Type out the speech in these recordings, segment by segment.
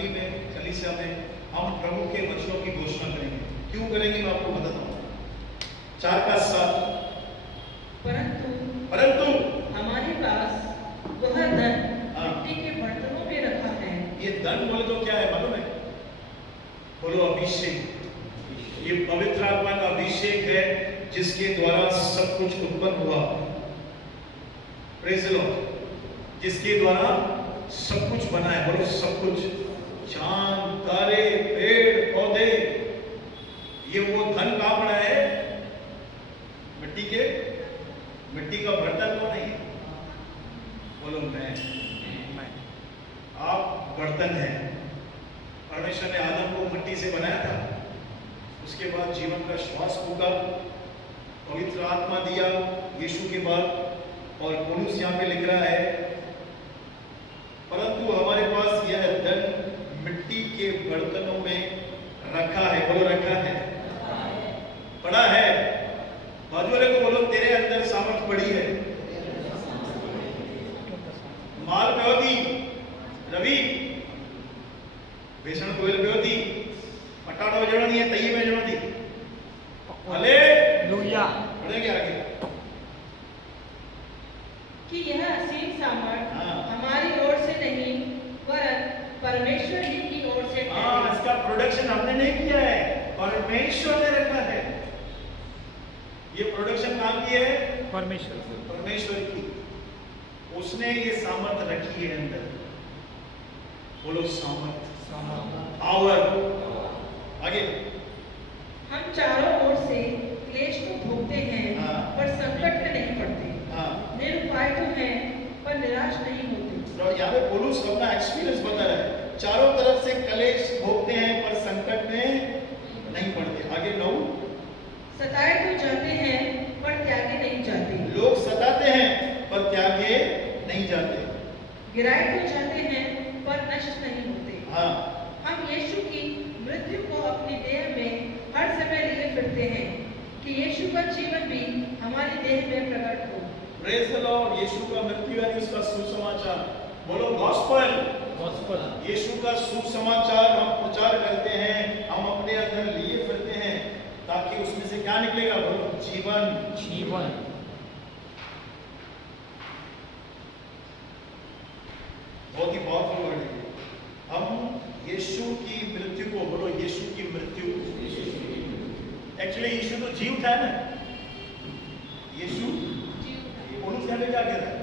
मंडली में, कलीसिया में हम प्रभु के वचनों की घोषणा करेंगे। क्यों करेंगे मैं आपको बताता हूँ। 4:7 परंतु हमारे पास वह धन मिट्टी के बर्तनों में रखा है। ये धन बोले तो क्या है मालूम है? बोलो अभिषेक। ये पवित्र आत्मा का अभिषेक है जिसके द्वारा सब कुछ उत्पन्न हुआ। Praise the Lord. जिसके द्वारा सब कुछ बना है। बोलो सब कुछ। चांद, तारे, पेड़ पौधे, ये वो धन कहाँ पड़ा है? मिट्टी का बर्तन तो नहीं। बोलो मैं। आप बर्तन हैं। परमेश्वर ने आदम को मिट्टी से बनाया था, उसके बाद जीवन का श्वास फूका, पवित्र आत्मा दिया यीशु के बाद, और पौलुस यहाँ पे लिख रहा है परंतु हमारे पास यह धन मिट्टी के बर्तनों में रखा है। बोलो रखा है, पड़ा है। बाजू वाले को बोलो तेरे अंदर सामर्थ पड़ी है। माल पे होती रवि बेसन कोयल पे होती पटाटो जड़ा नहीं है, तई में जड़ा थी। हालेलुया। पढ़ेंगे आगे कि यह असीम सामर्थ हमारी ओर से नहीं वरन परमेश्वर ही की ओर से है। इसका प्रोडक्शन हमने नहीं किया है, परमेश्वर ने रखा है। ये प्रोडक्शन कहाँ की है? परमेश्वर की। उसने ये सामर्थ रखी है अंदर। बोलो सामर्थ, पावर। आगे हम चारों ओर से क्लेश को भोगते हैं पर संकट में नहीं पड़ते, निरुपाय तो हैं पर निराश नहीं होते। तो यहाँ पे पौलुस अपना एक्सपीरियंस बता रहा है। चारों तरफ से क्लेश भोगते हैं पर संकट में नहीं पड़ते। आगे 9 सताए तो जाते हैं पर त्यागे नहीं जाते। लोग सताते हैं पर त्यागे नहीं जाते। गिराए तो जाते हैं पर नष्ट नहीं होते। हम यीशु की मृत्यु को अपनी देह में हर समय लिए फिरते हैं कि यीशु का जीवन भी हमारी देह में प्रकट हो। Praise the Lord. यीशु का मृत्यु है उसका सुसमाचार। बोलो गॉस्पेल। यीशु का सुसमाचार हम प्रचार करते हैं, हम अपने अंदर लिए फिरते हैं ताकि उसमें से क्या निकलेगा? बोलो जीवन। बहुत ही पावरफुल वर्ड है। हम यीशु की मृत्यु को, बोलो यीशु की मृत्यु। एक्चुअली यीशु तो जी उठा है ना। यीशु पौलुस क्या कह रहा है?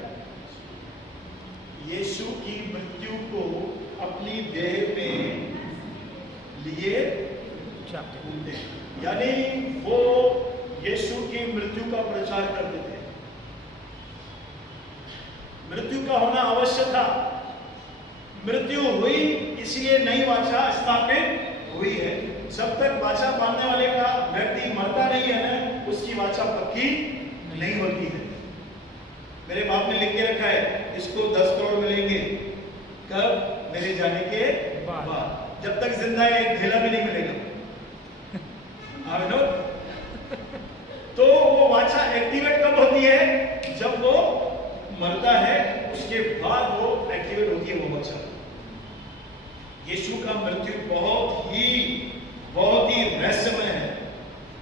यीशु की मृत्यु को अपनी देह में लिए घूमते, यानी वो यीशु की मृत्यु का प्रचार करते थे। मृत्यु का होना आवश्यक था। मृत्यु हुई इसलिए नई वाचा स्थापित हुई है। जब तक वाचा बांधने वाले का व्यक्ति मरता नहीं है ना, उसकी वाचा पक्की नहीं होती है। मेरे बाप ने लिख के रखा है इसको 10 करोड़ मिलेंगे। कब? मेरे जाने के बाद। जब तक जिंदा है एक ढेला भी नहीं मिलेगा। तो वो वाचा एक्टिवेट कब होती है? जब वो मरता है, उसके बाद वो एक्टिवेट होती है वो वाचा। यीशु का मृत्यु बहुत ही रहस्यमय है।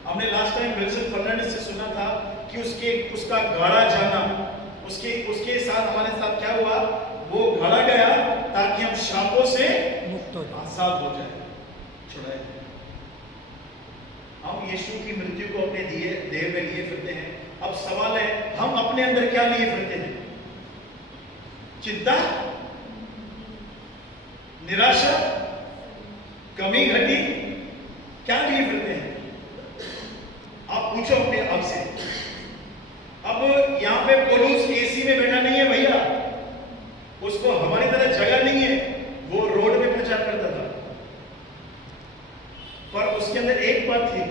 हमने लास्ट टाइम विल्सन फर्नांडिस से सुना था कि उसका गाड़ा जाना, उसके साथ हमारे साथ क्या हुआ? वो गाड़ा गया ताकि हम शापों से मुक्त हो जाए, आजाद हो जाए, छुड़ाए जाए। हम यीशु की मृत्यु को अपने देह में लिए फिरते हैं। अब सवाल है हम अपने अंदर क्या लिए फिरते हैं? चिंता, निराशा, कमी घटी, क्या लिए फिरते हैं? आप पूछो अपने आप से। अब यहाँ पे पौलुस एसी में बैठा नहीं है भैया, उसको हमारी तरह जगह नहीं है, वो रोड में प्रचार करता था, पर उसके अंदर एक बात थी,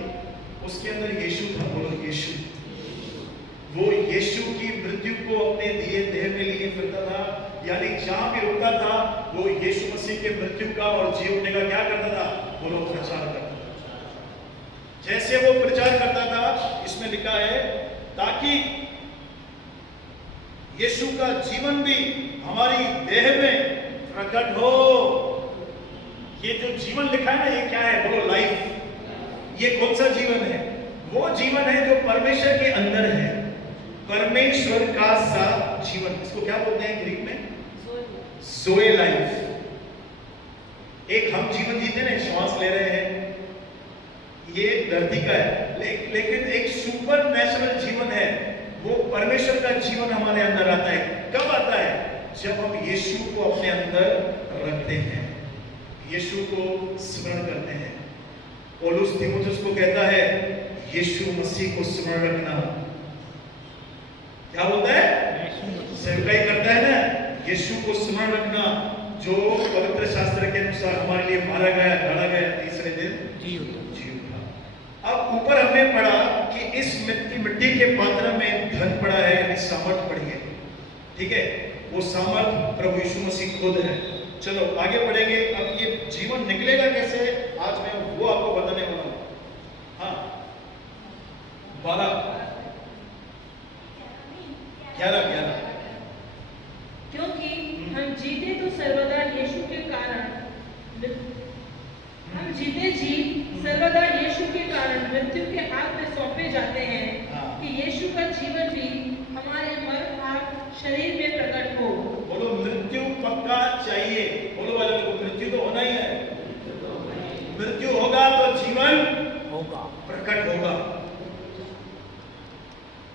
उसके अंदर यीशु था। बोलो यीशु। वो यीशु की मृत्यु को अपने देह में लिए फिरता था, यानी जहां भी रुकता था वो यीशु मसीह के मृत्यु का और जी उठने का क्या करता था? वो प्रचार करता था। जैसे वो प्रचार करता था, इसमें लिखा है ताकि यीशु का जीवन भी हमारी देह में प्रकट हो। ये जो जीवन लिखा है ना, ये क्या है? बोलो लाइफ। ये कौन सा जीवन है? वो जीवन है जो परमेश्वर के अंदर है, परमेश्वर का सा जीवन। इसको क्या बोलते हैं ग्रीक में? ज़ोए लाइफ। एक हम जीवन जीते ना, श्वास ले रहे हैं, ये धरती का है, लेकिन एक सुपर नेचुरल जीवन है, वो परमेश्वर का जीवन हमारे अंदर आता है। कब आता है? जब हम यीशु को अपने अंदर रखते हैं, यीशु को स्मरण करते हैं। पौलुस तीमुथियुस को कहता है यीशु मसीह को स्मरण रखना। क्या बोलता है? सेवकाई करता है ना, यीशु को स्मरण रखना, जो पवित्र शास्त्र के अनुसार हमारे लिए मारा गया, गाड़ा गया, तीसरे दिन जी उठा। अब ऊपर हमने पढ़ा कि इस मिट्टी के पात्र में धन पड़ा है, यानी सामर्थ पड़ी है। ठीक है, वो सामर्थ प्रभु यीशु मसीह खुद है। चलो आगे बढ़ेंगे। अब ये जीवन निकलेगा कैसे, आज मैं वो आपको बताने वाला हूं। हाँ 11 क्योंकि हम जीते तो सर्वदा यीशु के कारण, हम जीते जी सर्वदा यीशु के कारण मृत्यु के हाथ में सौंपे जाते हैं, कि यीशु का जीवन भी हमारे मरणार्थ शरीर में प्रकट हो। बोलो मृत्यु पक्का चाहिए। बोलो वालों को मृत्यु तो होना ही है। मृत्यु होगा तो जीवन होगा, प्रकट होगा।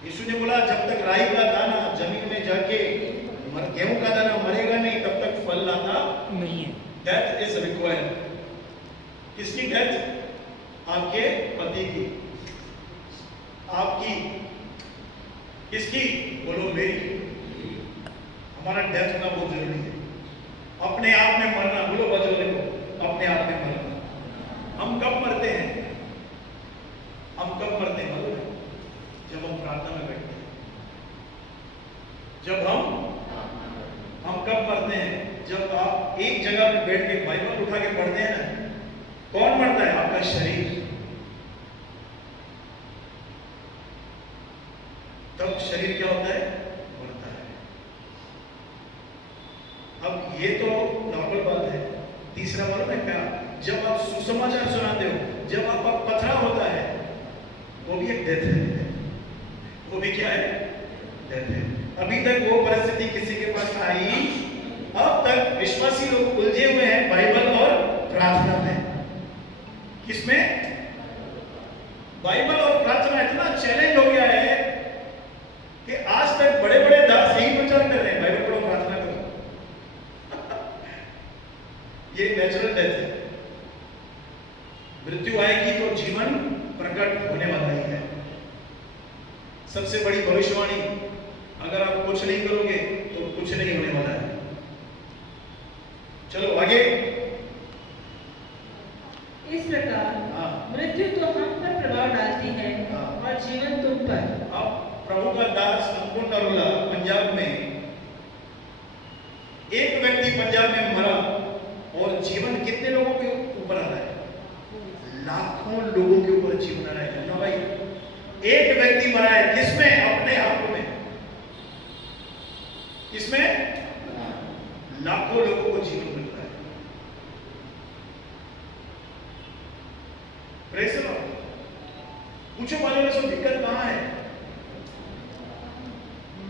यीशु ने बोला जब तक राई का दाना जमीन में जाके गेहूं का दाना मरेगा नहीं, तब तक फल लाता नहीं है। Death is required. किसकी डेथ? आपके पति की, आपकी, किसकी? बोलो मेरी। हमारा डेथ होना बहुत जरूरी है। अपने आप में मरना, बोलो बजोले को, अपने आप में मरना। हम कब मरते हैं? हम कब मरते हैं मालूम है? जब हम प्रार्थना में बैठते हैं। जब हम कब मरते हैं? जब आप एक जगह पे बैठ के बाइबल उठा के पढ़ते हैं ना, कौन मरता है? आपका शरीर। तब शरीर क्या होता है? मरता है। अब ये तो नॉर्मल बात है। तीसरा मालूम है क्या? जब आप सुसमाचार सुनाते हो, जब आपका पथरा होता है, वो भी एक डेथ है। वो भी क्या है? डेथ है। अभी तक वो परिस्थिति किसी के पास आई, अब तक विश्वासी लोग उलझे हुए हैं बाइबल और प्रार्थना में। किसमें? बाइबल और प्रार्थना इतना चैलेंज हो गया है कि आज तक बड़े बड़े दास यही प्रचार कर रहे हैं, बाइबल पढ़ो, प्रार्थना करो। ये नेचुरल डेथ है। मृत्यु आएगी तो जीवन प्रकट होने वाला ही है। सबसे बड़ी भविष्यवाणी, अगर आप कुछ नहीं करोगे तो कुछ नहीं होने वाला है। चलो आगे। इस प्रकार मृत्यु तो हम पर प्रभाव डालती है और जीवन तुम पर। अब प्रभु का दास अंकुर नरोला पंजाब में, एक व्यक्ति पंजाब में मरा और जीवन कितने लोगों के ऊपर आ रहा है? लाखों लोगों के ऊपर जीवन आ रहा है ना भाई। एक व्यक्ति मरा है, किसमें? अपने आप में। किसमें? लाखों लोगों को जीवन मिल रहा है। Praise the Lord. पूछो वाले में सो दिक्कत कहां है?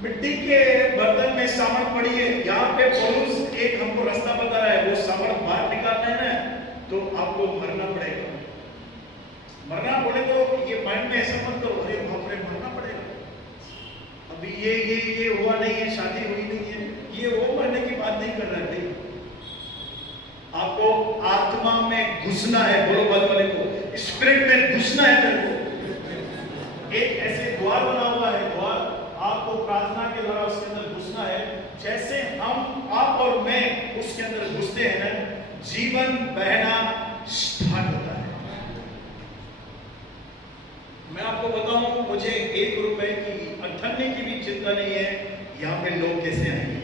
मिट्टी के बर्तन में सामर्थ पड़ी है। यहाँ पे पौलुस एक हमको रास्ता बता रहा है, वो सामर्थ बाहर निकालना है ना, तो आपको मरना पड़ेगा। मरना बोले तो ये माइंड में ऐसा मत करो, अरे बाप रे मरना पड़ेगा, अभी ये हुआ नहीं है, शादी हुई नहीं है, ये वो मरने की बात नहीं कर रहा है भाई। आपको आत्मा में घुसना है। बोलो बात वाले को, स्पिरिट में घुसना है तेरे को। एक ऐसे द्वार बना हुआ है, द्वार, आपको प्रार्थना के द्वारा उसके अंदर घुसना है। जैसे हम, आप और मैं उसके अंदर घुसते हैं ना, जीवन बहना स्टार्ट होता है। मैं आपको बताऊं, मुझे 1 रुपए की अठन्नी की भी चिंता नहीं है यहाँ पे लोग कैसे आएंगे।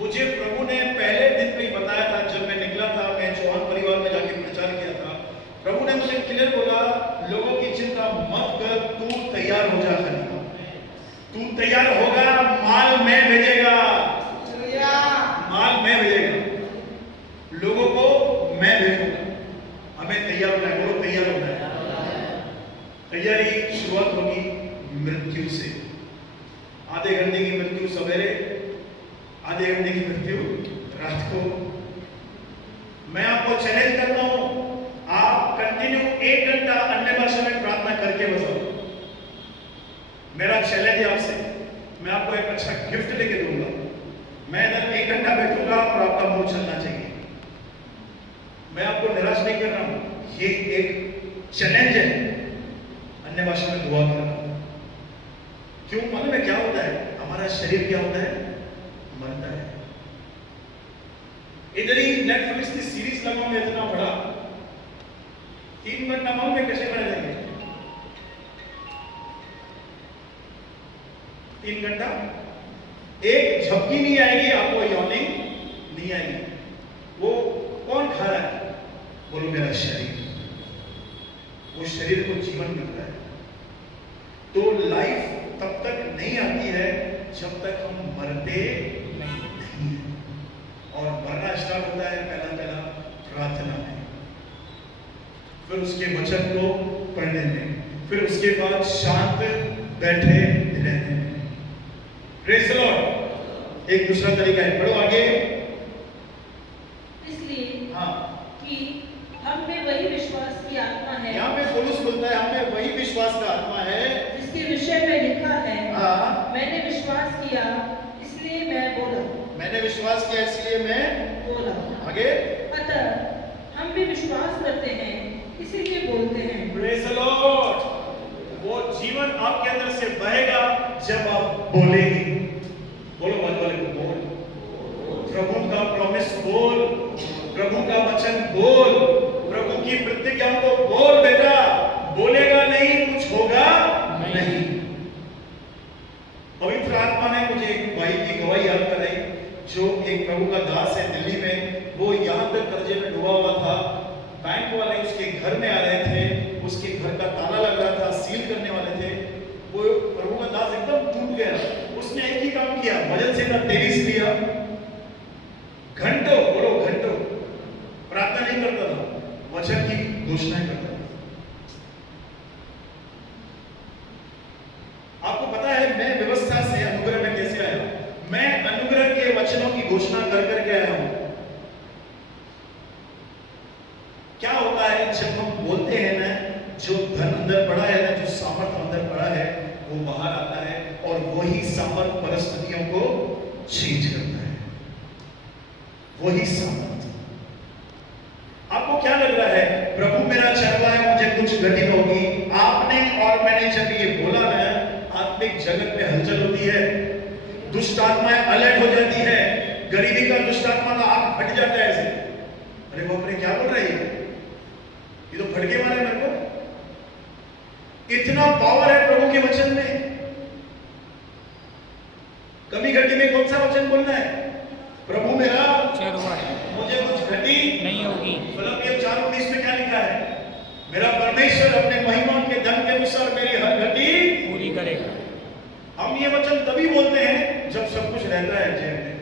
मुझे प्रभु ने पहले दिन पे ही बताया था, जब मैं निकला था, मैं चौहान परिवार में जाके प्रचार किया था। प्रभु ने मुझे क्लियर बोला, लोगों की चिंता मत कर, तू तैयार हो जा। तू तैयार होगा, माल मैं भेजेगा, माल मैं भेजेगा, लोगों को मैं शुरुआत होगी मृत्यु से। आधे घंटे की मृत्यु सवेरे, आधे घंटे की मृत्यु रात को। मैं आपको चैलेंज करता हूं, आप कंटिन्यू 1 घंटा अन्य भाषा में प्रार्थना करके बताओ। मेरा चैलेंज है आपसे, मैं आपको एक अच्छा गिफ्ट लेके दूंगा। मैं इधर 1 घंटा बैठूंगा और आपका मुंह चलना चाहिए। मैं आपको निराश नहीं कर रहा हूं, ये एक चैलेंज है। अन्य भाषा में दुआ करना क्यों? मालूम है क्या होता है? हमारा शरीर क्या होता है? मरता है। इधर ही नेटफ्लिक्स की सीरीज लगा मैं इतना बड़ा, 3 घंटा मालूम है कैसे बने जाएंगे? 3 घंटा, एक झपकी नहीं आएगी आपको, यॉर्निंग नहीं आएगी। वो कौन खा रहा है? बोलो मेरा शरीर। वो शरीर को जीवन मिलता है। तो लाइफ तब तक नहीं आती है जब तक हम मरते नहीं हैं। और मरना स्टार्ट होता है पहला प्रार्थना में, फिर उसके वचन को पढ़ने में, फिर उसके बाद शांत बैठे रहने में। Praise the Lord. एक दूसरा तरीका है, पढ़ो आगे। इसलिए हाँ, कि हम में वही विश्वास की आत्मा है। यहाँ पे पौलुस बोलता है हम में वही विश्वास का आत्मा है जिसके विषय में लिखा है, हाँ, मैंने विश्वास किया इसलिए मैं बोला। मैंने विश्वास किया इसलिए मैं बोला। आगे। अतः हम भी विश्वास करते हैं इसीलिए बोलते हैं। Praise the Lord. वो जीवन आपके अंदर से बहेगा जब आप बोलेंगे। बोलो वाले को बोल, प्रभु का प्रॉमिस बोल, प्रभु का वचन बोल, प्रभु की प्रतिज्ञाओं को बोल। बेटा बोलेगा नहीं कुछ होगा नहीं। पवित्र आत्मा ने मुझे एक भाई की गवाही याद कराई, जो एक प्रभु का दास है दिल्ली में। वो यहां तक कर्जे में डूबा हुआ था, बैंक वाले उसके घर में आ रहे थे, उसके घर का ताला लग रहा था, सील करने वाले थे। वो प्रभु का दास एकदम टूट गया। उसने एक ही काम किया, भजन से का तेईस लिया, घंटों, बोलो घंटों प्रार्थना नहीं करता था, वचन की घोषणाएं करता था। आपको पता है मैं व्यवस्था से अनुग्रह में कैसे आया हूं? मैं अनुग्रह के वचनों की घोषणा कर करके आया हूं। क्या होता है जब हम बोलते हैं ना, जो धन अंदर पड़ा है ना, जो सामर्थ अंदर पड़ा है, वो बाहर आता है और वही सामर्थ परिस्थितियों को चेंज करता है। वही सामर्थ। आपको क्या लग रहा है? प्रभु मेरा चरवा है, मुझे कुछ घटित होगी। आपने और मैंने जब ये बोला ना, आत्मिक जगत में हलचल होती है, दुष्ट आत्माएं अलर्ट हो जाती है। गरीबी का दुष्ट आत्मा का आंख फट जाता है ऐसे, अरे बाप रे क्या बोल रही है, ये तो फटके मारे मेरे को। इतना पावर है प्रभु के वचन में। कभी घटी में कौन सा वचन बोलना है? प्रभु मेरा चरवा है, मुझे कुछ घटी नहीं होगी। फिलिपियर 4:19 में क्या लिखा है? मेरा परमेश्वर अपने महिमा के धन के अनुसार मेरी हर घटी पूरी करेगा। हम ये वचन तभी बोलते हैं जब सब कुछ रहता है जेब में,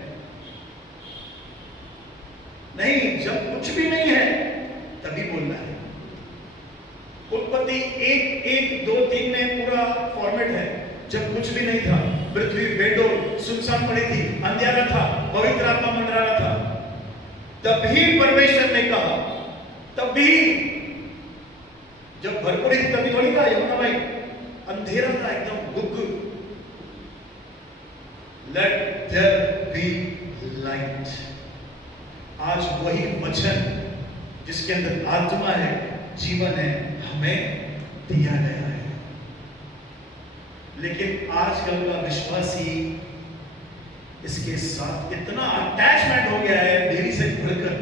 नहीं जब कुछ भी नहीं है तभी बोलना है। उत्पत्ति 1:1-2-3 में पूरा फॉर्मेट है। जब कुछ भी नहीं था, पृथ्वी बेडोल सुनसान पड़ी थी, अंधेरा था, पवित्र आत्मा मंडरा रहा था, तभी परमेश्वर ने कहा, तभी जब भरपूरी थी तभी थोड़ी कहा यमुना भाई, अंधेरा था एकदम गुग्गु, लेट देयर बी लाइट। आज वही वचन जिसके अंदर आत्मा है, जीवन है, हमें दिया गया है। लेकिन आजकल का विश्वासी इसके साथ इतना अटैचमेंट हो गया है, मेरी से बढ़कर,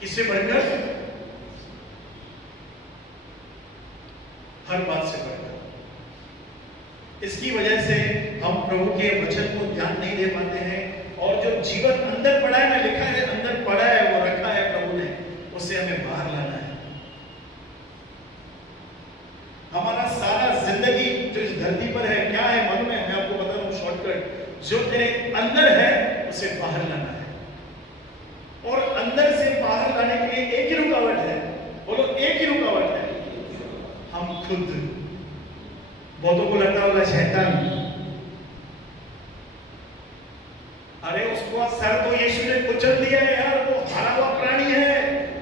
किससे बढ़कर? हर बात से बढ़कर। इसकी वजह से हम प्रभु के वचन को ध्यान नहीं दे पाते हैं, और जो जीवन अंदर पड़ा है ना, लिखा है अंदर पड़ा है, वो रखा है प्रभु ने, उसे हमें बाहर लाना है। हमारा सारा जिंदगी जो इस धरती पर है क्या है मालूम है? मैं आपको बता रहा हूं शॉर्टकट, जो तेरे अंदर है उसे बाहर लाना है। और अंदर से बाहर लाने के लिए एक ही रुकावट है, बोलो एक ही रुकावट है, हम खुद। बहुतों को लगता होगा शैतान, अरे उसको सर तो यीशु ने कुचल दिया है यार, वो हरा हुआ प्राणी है।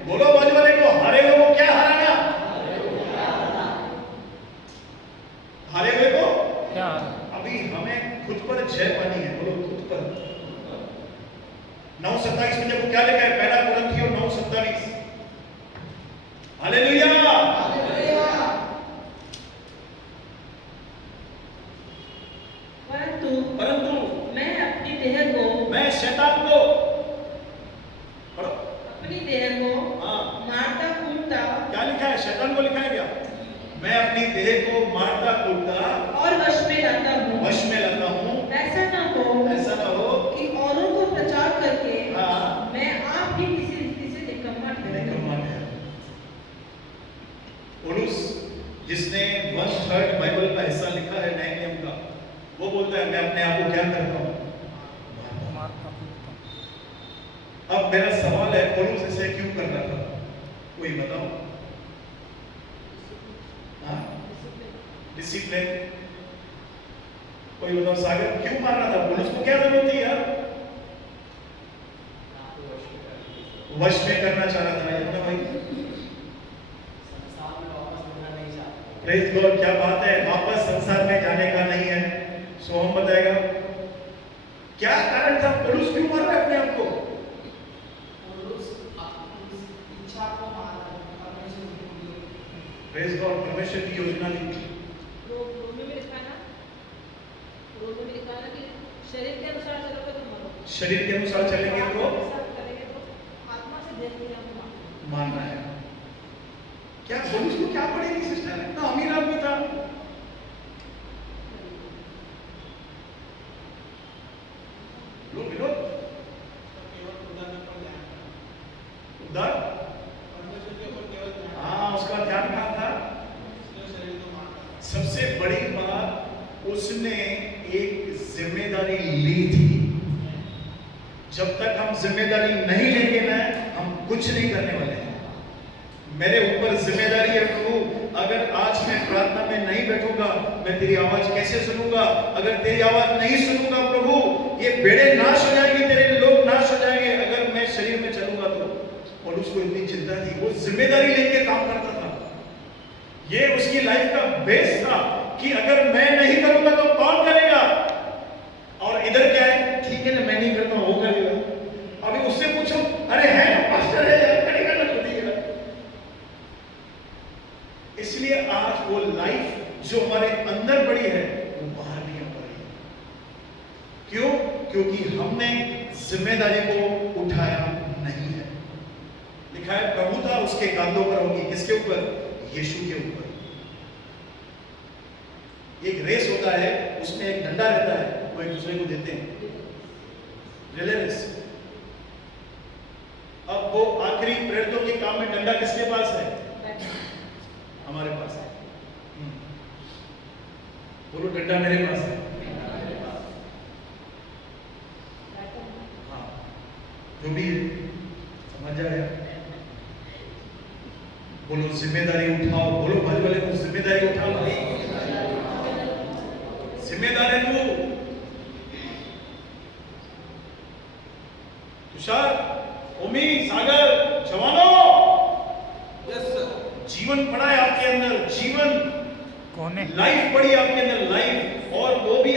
बोलो बाजू वाले को, हरे हुए को क्या हराना? हरे हुए को क्या? अभी हमें खुद पर जय पानी है। बोलो खुद पर। 9:27 में देखो क्या लिखा है, पहला कुरिन्थियों 9:27। हालेलुया। परंतु मैं शैतान को अपनी देह को मारता कूटता। क्या लिखा है? शैतान को लिखा है क्या? मैं अपनी देह को मारता कूटता और वश में लाता हूँ। वश में लाता हूँ। ऐसा न हो कि औरों को प्रचार करके मैं आप ही किसी रीति से निकम्मा ठहरूं। पौलुस जिसने 1/3 बाइबल का हिस्सा लिखा है नए नियम का, वो बोलता है मैं अपने आप को क्या करता हूँ? अब मेरा सवाल है, पौलुस ऐसे क्यों कर रहा था? कोई बताओ। डिसिप्लिन। कोई बताओ सागर क्यों मार रहा था? पौलुस को क्या जरूरत थी यार? वश में करना चाह रहा था ना भाई। प्रेज गॉड, क्या बात है। वापस संसार में जाने का नहीं है। सो हम बताएगा क्या कारण था? पौलुस क्यों मार रहा है अपने आप को? प्रेज गॉड, परमेश्वर की योजना थी। रोमी में लिखा है ना कि शरीर के अनुसार चलोगे तो मरोगे। शरीर के अनुसार चलेंगे तो आत्मा से देख के मानना है। क्या पौलुस को क्या पड़ेगी सिस्टर? इतना अमीर आदमी था। उधर उसका ध्यान कहाँ था? सबसे बड़ी बात, उसने एक जिम्मेदारी ली थी। जब तक हम जिम्मेदारी नहीं लेंगे ना, हम कुछ नहीं करने वाले हैं। मेरे ऊपर जिम्मेदारी है प्रभु। अगर आज मैं प्रार्थना में नहीं बैठूंगा, मैं तेरी आवाज कैसे सुनूंगा? अगर तेरी आवाज नहीं सुनूंगा प्रभु, ये बेड़े नाश हो जाएंगे, तेरे लोग नाश हो जाएंगे। अगर मैं शरीर में चलूंगा तो। और उसको इतनी चिंता थी, वो जिम्मेदारी लेके काम करता था। ये उसकी लाइफ का बेस था कि अगर मैं नहीं करूंगा तो कौन करेगा? और इधर क्या है, ठीक है ना, मैं नहीं करता वो करेगा। अभी उससे पूछो, अरे है पास्टर है यार, करेगा ना खुद ही। इसलिए आज वो लाइफ जो हमारे अंदर पड़ी है वो बाहर नहीं आ पा रही। क्यों? क्योंकि हमने जिम्मेदारी को उठाया नहीं है। लिखा है प्रभुता उसके कांधों पर होगी। किसके ऊपर? यीशु के ऊपर। एक रेस होता है, उसमें एक डंडा रहता है, वो एक दूसरे को देते हैं, रिले रेस। अब वो आखिरी प्रेरितों के काम में डंडा किसके पास है? हमारे पास है। बोलो डंडा मेरे पास है। हाँ, जो भी है समझ जाए। बोलो जिम्मेदारी उठाओ। बोलो भाई वाले को जिम्मेदारी उठाओ भाई। जिम्मेदार है तू। तुषार, ओमी, सागर, जवानों, जीवन पड़ा है आपके अंदर। जीवन कौन है? लाइफ पड़ी आपके अंदर, लाइफ। और वो भी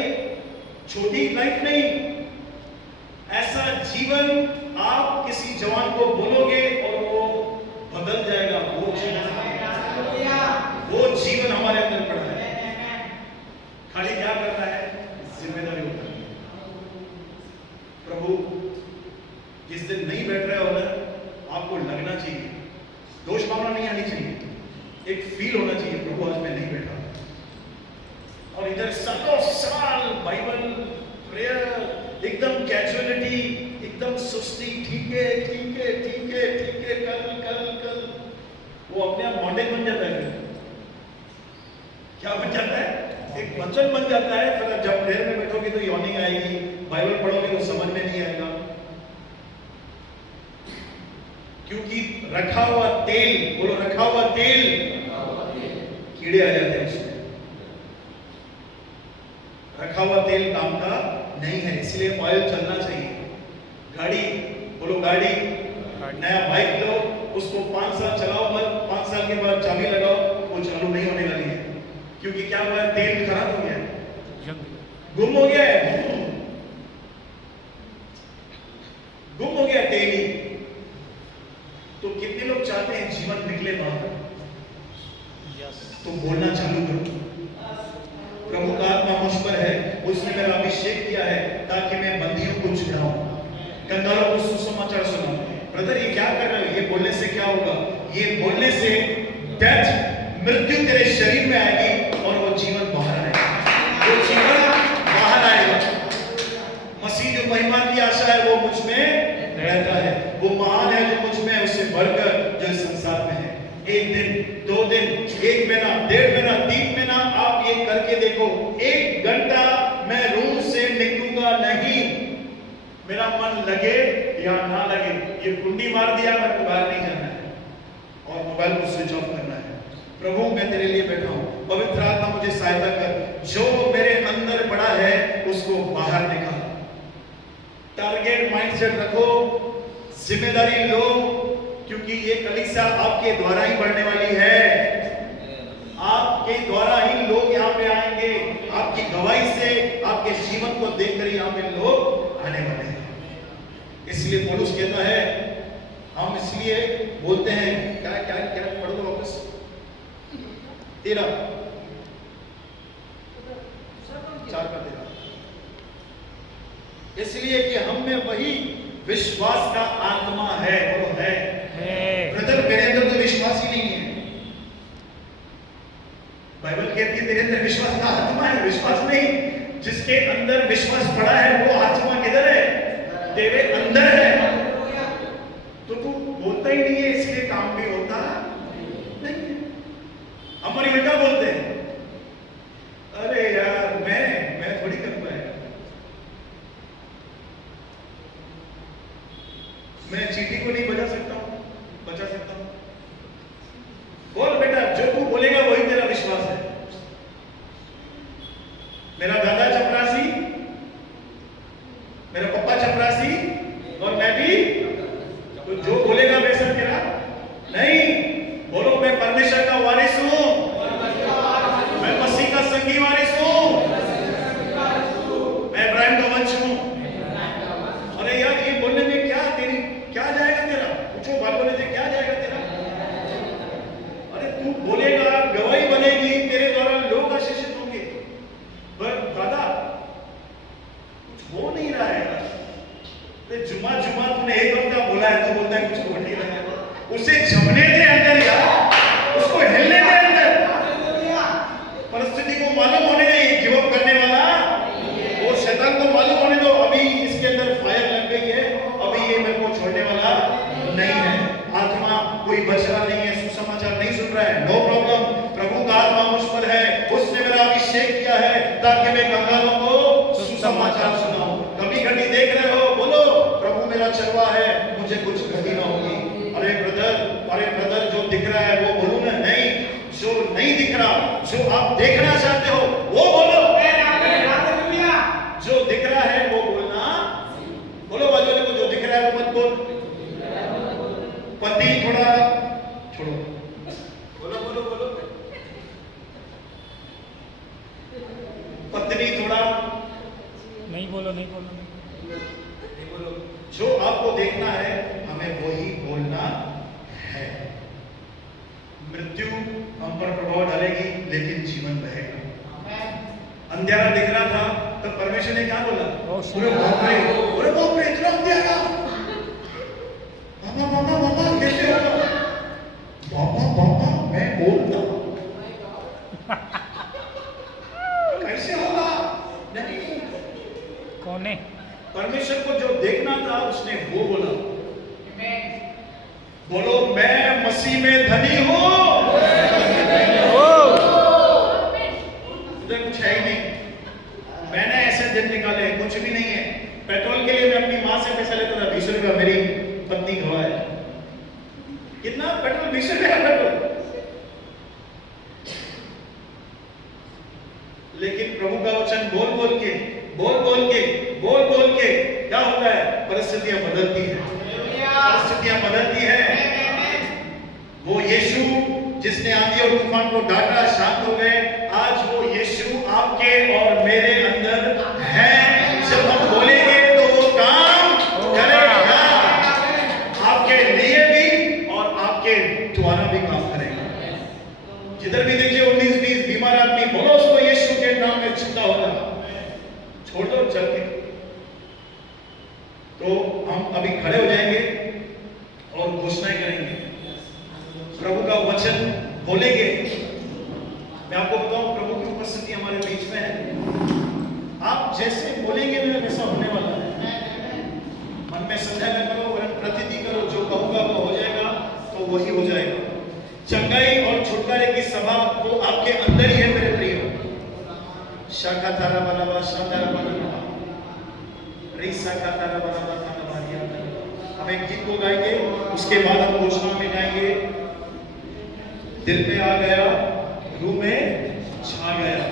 छोटी लाइफ नहीं, ऐसा जीवन आप किसी जवान को बोलोगे और वो बदल जाएगा। वो जीवन हमारे अंदर पड़ा है। खाली क्या करना है? जिम्मेदारी उठानी है। प्रभु जिस दिन नहीं बैठ रहे हो ना, आपको लगना चाहिए, दोष भावना नहीं आनी चाहिए, एक फील होना चाहिए, प्रभु आज मैं नहीं बैठा। और इधर सालों साल बाइबल, प्रेयर, एकदम कैजुअलिटी, एकदम सुस्ती, ठीक है ठीक है ठीक है ठीक है, कल कल कल। वो अपने आप मॉडल बन जाता है। क्या बन जाता है? एक वचन बन जाता है। फिर जब प्रेयर में बैठोगे तो यॉर्निंग आएगी, बाइबल पढ़ोगे तो समझ में नहीं आएगा। क्योंकि रखा हुआ तेल, बोलो रखा हुआ तेल कीड़े आ जाते हैं उसमें। रखा हुआ तेल काम का नहीं है, इसलिए ऑयल चलना चाहिए। गाड़ी बोलो, गाड़ी नया बाइक लो, उसको 5 साल चलाओ मत, 5 साल के बाद चाबी लगाओ, वो चालू नहीं होने वाली है। क्योंकि क्या हुआ है, तेल खराब हो गया है, गुम हो गया है, गुम हो गया तेल ही। तो कितने लोग चाहते हैं जीवन निकले बाहर? तो बोलना चालू करो, प्रभु का आत्मा मुझ पर है, उसने मेरा अभिषेक किया है ताकि मैं बंदियों को छुड़ाऊं, कंगालों को सुसमाचार सुनाऊं। ब्रदर ये क्या कर रहे हो? ये बोलने से क्या होगा? ये बोलने से डेथ, मृत्यु तेरे शरीर में आएगी और वो जीवन बाहर आएगा, वो जीवन बाहर आएगा। मसीह जो महिमा की आशा है वो मुझ में रहता है, वो महान है जो मुझ में है, उससे बढ़कर जो इस संसार में है। 1 दिन, 2 दिन, 1 महीना, 1.5 महीना, 3 महीना आप ये करके देखो, 1 घंटा मैं रूम से निकलूंगा नहीं, मेरा मन लगे या ना लगे, ये कुंडी मार दिया, मेरे को बाहर नहीं जाना है और मोबाइल को स्विच ऑफ करना है। प्रभु मैं तेरे लिए बैठा हूं, पवित्र आत्मा मुझे सहायता कर, जो मेरे अंदर पड़ा है उसको बाहर निकाल। टारगेट माइंडसेट रखो, जिम्मेदारी लो, क्योंकि ये कलीसिया आपके द्वारा ही बढ़ने वाली है, आपके द्वारा ही लोग यहाँ पे आएंगे, आपकी गवाही से, आपके जीवन को देखकर यहाँ पे लोग आने वाले हैं। इसलिए पौलुस कहता है, हम इसलिए बोलते हैं, क्या क्या क्या पढ़ो तो वापस 13 4 का 13, इसलिए कि हम में वही विश्वास का आत्मा है, वो है। ब्रदर मेरे अंदर तो विश्वास ही नहीं है, बाइबल कहती है तेरे अंदर विश्वास का आत्मा है, विश्वास नहीं। जिसके अंदर विश्वास पड़ा है वो आत्मा किधर है? तेरे अंदर है। तो तू बोलता ही नहीं है, इसलिए काम भी होता नहीं। हमारी उल्टा बोलते हैं, अरे यार मैं थोड़ी कर पाएगा, मैं चींटी को नहीं बचा सकता हूं, बचा सकता हूं। बोल बेटा, जो तू बोलेगा वही तेरा विश्वास है। मेरा दादा चपरासी, मेरा पप्पा चपरासी और मैं भी, तो जो बोलेगा वैसा तेरा नहीं। बोलो मैं परमेश्वर का वारिस हूं, मैं मसीह का संगी वारिस हूं, मैं इब्राहिम का वंश हूं। अरे यार ये बोलने में क्या जाएगा तेरा? पूछो बात बोलने से क्या जाएगा तेरा? अरे तू बोलेगा, गवाही बनेगी, तेरे द्वारा लोग आशीषित होंगे। पर दादा कुछ हो नहीं रहा है यार, जुमा तूने 1 हफ्ता बोला है, तू बोलता है कुछ हो नहीं रहा है। उसे जमने दे अंदर यार, उसको हिलने दे अंदर, परिस्थिति को मालूम होने दे, ये गिव अप करने वाला वो शैतान को मालूम होने दो, अभी इसके अंदर फायर लग गई है, अभी ये मेरे को छोड़ने वाला नहीं है। आत्मा कोई बच रहा नहीं है, सुसमाचार नहीं सुन रहा है, नो प्रॉब्लम, प्रभु का आत्मा मुझ पर है, उसने मेरा अभिषेक किया है ताकि मैं कंगालों को सुसमाचार सुनाऊं। कभी घटी देख रहे हो, बोलो प्रभु मेरा चरवा है, मुझे कुछ घटी ना होगी। अरे ब्रदर जो दिख रहा है वो बोलूं ना? नहीं, जो नहीं दिख रहा, जो आप देखना चाहते हो वो बोलो, जो दिख रहा है वो बोलना। बोलो बाजू वाले को, जो दिख रहा है वो मत बोल। पति थोड़ा छोड़ो, बोलो पत्नी थोड़ा नहीं बोलो। जो आपको देखना है हमें वही बोलना है। मृत्यु हम पर प्रभाव डालेगी लेकिन जीवन रहेगा। अंधेरा दिख रहा था तो परमेश्वर ने क्या बोला? अरे बाप रे इतना अंधेरा, मामा कैसे होगा? बाबा मैं बोलता कैसे होगा? नहीं, कौन है? परमेश्वर को जो देखना था उसने वो बोला। बोलो मैं मसीह में धनी हूं। उधर कुछ है ही नहीं, मैंने ऐसे दिन निकाले, कुछ भी नहीं है। पेट्रोल के लिए मैं अपनी मां से पैसा लेता था 20 रुपया, मेरी पत्नी गवाह है। कितना पेट्रोल? 20 रुपया पेट्रोल। परिस्थितियां बदलती हैं, परिस्थितियां बदलती हैं। वो यीशु जिसने आंधी और तूफान को डांटा, शांत हो गए, आज वो यीशु आपके और मेरे अंदर है। जब हम बोलेंगे तो वो काम करेगा, आपके लिए भी और आपके द्वारा भी काम करेगा। जिधर भी देखिए 19-20 बीमार आदमी, बोलो उसको यीशु के नाम में छूटा होगा, छोड़ दो चल के। तो हम अभी खड़े हो जाएंगे और घोषणाएं करेंगे, प्रभु का वचन बोलेंगे। मैं आपको बताऊं, प्रभु की उपस्थिति हमारे बीच में है। आप जैसे बोलेंगे ना वैसा होने वाला है। मन में संध्या करो, वरन प्रतिति करो, जो कहूंगा वो हो जाएगा, तो वही हो जाएगा। चंगाई और छुटकारे की सभा वो आपके अंदर ही है मेरे प्रियो। शाखा तारा बलावा शातारा बलावा री शाखा तारा बलावा तारा बारिया। हम एक गीत को गाएंगे, उसके बाद हम घोषणा में गाएंगे। दिल में आ गया, रूह में छा गया।